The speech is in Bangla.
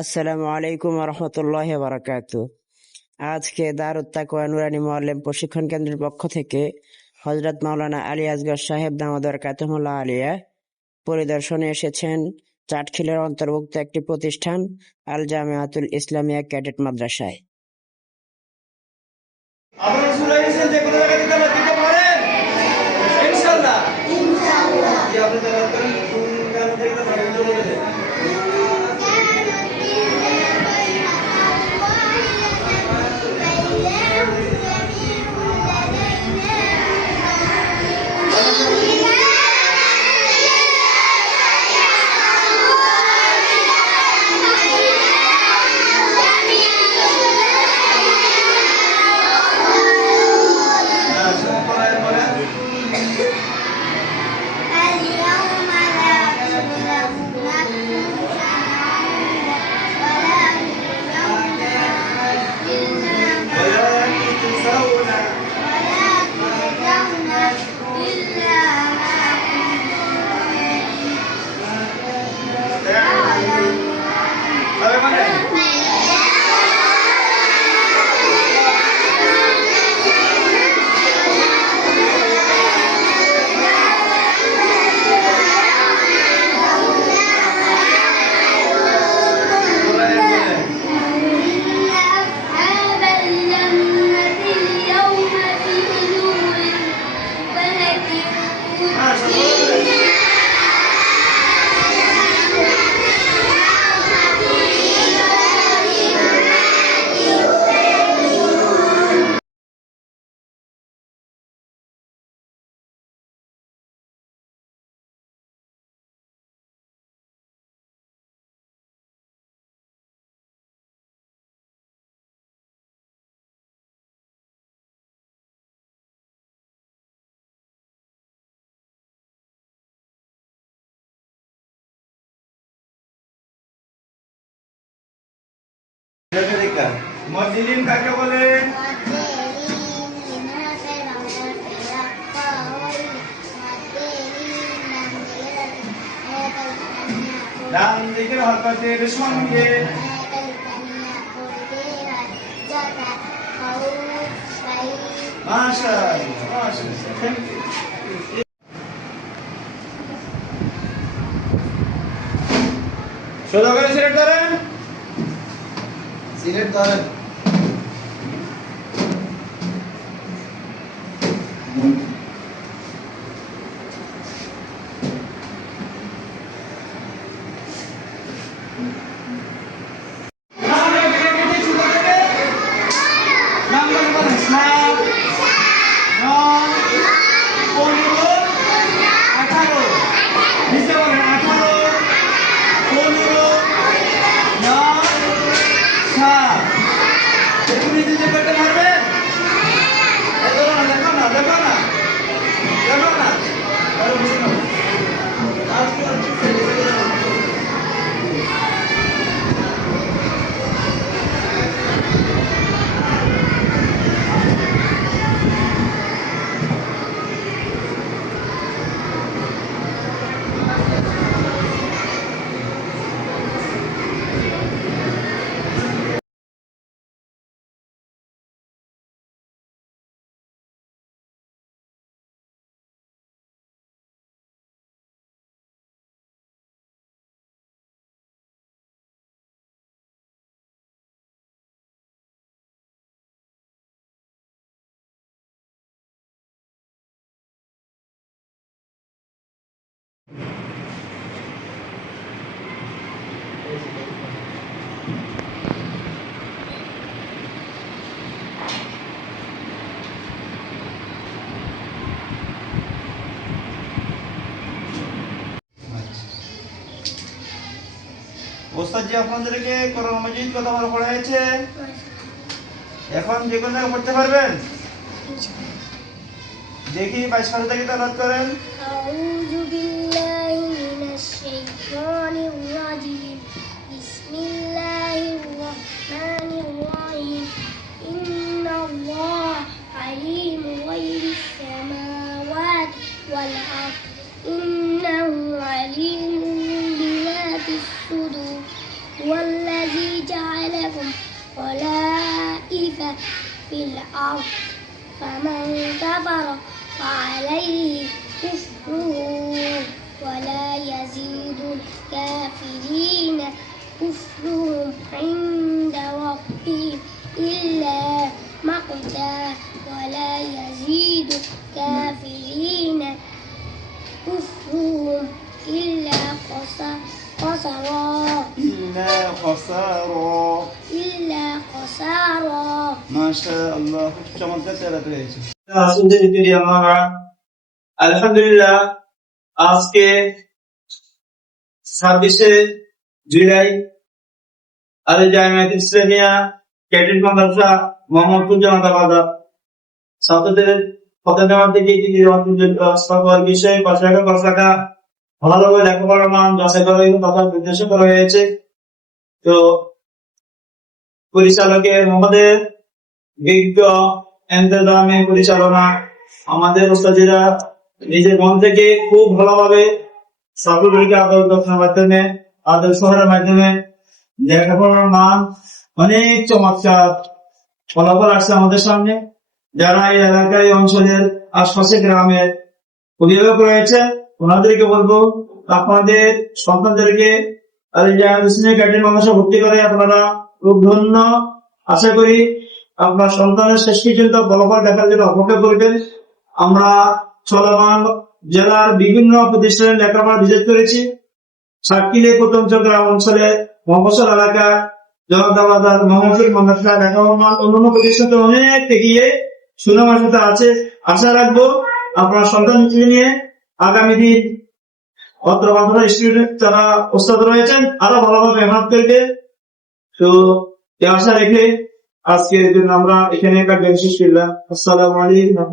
আসসালামু আলাইকুম রহমতুল্লাহ বারাকাত। আজকে দারুত তাকওয়া নুরানী মুআল্লিম প্রশিক্ষণ কেন্দ্রের পক্ষ থেকে হযরত মাওলানা আলী আসগর সাহেব দামাদ বরকাতুহুল্লাহ আলিয়া পরিদর্শনে এসেছেন চাটখিলের অন্তর্ভুক্ত একটি প্রতিষ্ঠান আল জামিয়াতুল ইসলামিয়া ক্যাডেট মাদ্রাসায়। আপনারা শুরু হয়েছেন যে কোনো জায়গায় দিতে পারেন ইনশাআল্লাহ। কি আপনি তারা করেন কোন গান থেকে পারেন তো বলে দেন। মদিলিন কাকে বলে? ডান দিকের হরকতের সঙ্গে মাশাআল্লাহ মাশাআল্লাহ। Thank you. সোজা করে সিলেট ধরেন, সিলেট ধরেন। ওস্তাদ জি আপনাদেরকে কোরআন মাজিদ কথা বলা পড়াইছে, এখন যে কোনো জায়গায় পড়তে পারবেন? দেখি 22 পারা থেকে তেলাওয়াত করেন। আউযু বিল্লাহি মিনাশ শাইতানির রাজিম। বিসমিল্লাহির রাহমানির রাহিম। ইন্নাল্লাহা আলিমু গায়বিস সামাওয়াতি ওয়াল আরদ। ইন্নাহু আলিমুন বিযাতিস সুদূর। ওয়াল্লাযী في الأرض فمن كفر فعليه كفره ولا يزيد الكافرين كفرهم عند ربهم إلا مقتا ولا يزيد الكافرين كفرهم إلا خسرا إلا خسارا إلا خسارا ما شاء الله চমৎকার তেলাওয়াত হয়েছে রাসূলুল্লাহ কিরিয়ামা আলহামদুলিল্লাহ আজকে 26শে জুলাই আল জামিয়াত ইসলামিয়া ক্যাডেট মাদ্রাসা মোহাম্মদপুর জনতাবাদা ছাত্রদের পতাকা থেকে সকল বিষয়ে পাশাকা ভালোভাবে লেখাপড়ার মান যাচাই করা এবং তথা উদ্দেশ্য করা হয়েছে। তো পরিচালকের আমাদের বিজ্ঞ এন্তেজামে পরিচালনা আমাদের ওস্তাদিরা নিজের মন থেকে খুব ভালোভাবে ছাত্রদেরকে আদর যত্নের মাধ্যমে আদর সহায়ের মাধ্যমে লেখাপড়ার মান অনেক চমৎকার ফলাফল আসছে আমাদের সামনে। যারা এই এলাকায় অঞ্চলের আশপাশে গ্রামের অভিভাবক রয়েছে ওনাদেরকে বলবো আপনাদের সন্তানদেরকে ক্যাডেট মাদ্রাসা ভর্তি করে আপনারা খুব ধন্য। আশা করি আপনার সন্তানের শেষ পর্যন্ত ফলাফল দেখার জন্য অপেক্ষা করবেন। আমরা চলমান জেলার বিভিন্ন প্রতিষ্ঠানে লেখাপড়া ভিজিট করেছি। সাতক্ষীরে প্রথমচ গ্রাম অঞ্চলে মফস্বল এলাকা জনতাবাজার মোহাম্মদপুর মাদ্রাসা লেখাপড়া অন্যান্য প্রতিষ্ঠানে অনেক এগিয়ে সুনামের সাথে আছে। আশা রাখবো আপনার সন্তান নিয়ে আগামী দিন অত্র মাদ্রাসা স্টুডেন্ট যারা ওস্তাদ রয়েছেন আরো ভালোভাবে মেহনত করবে। তো এই আশা রেখে আজকের জন্য আমরা এখানে একটা শেষ করলাম। আসসালামু আলাইকুম।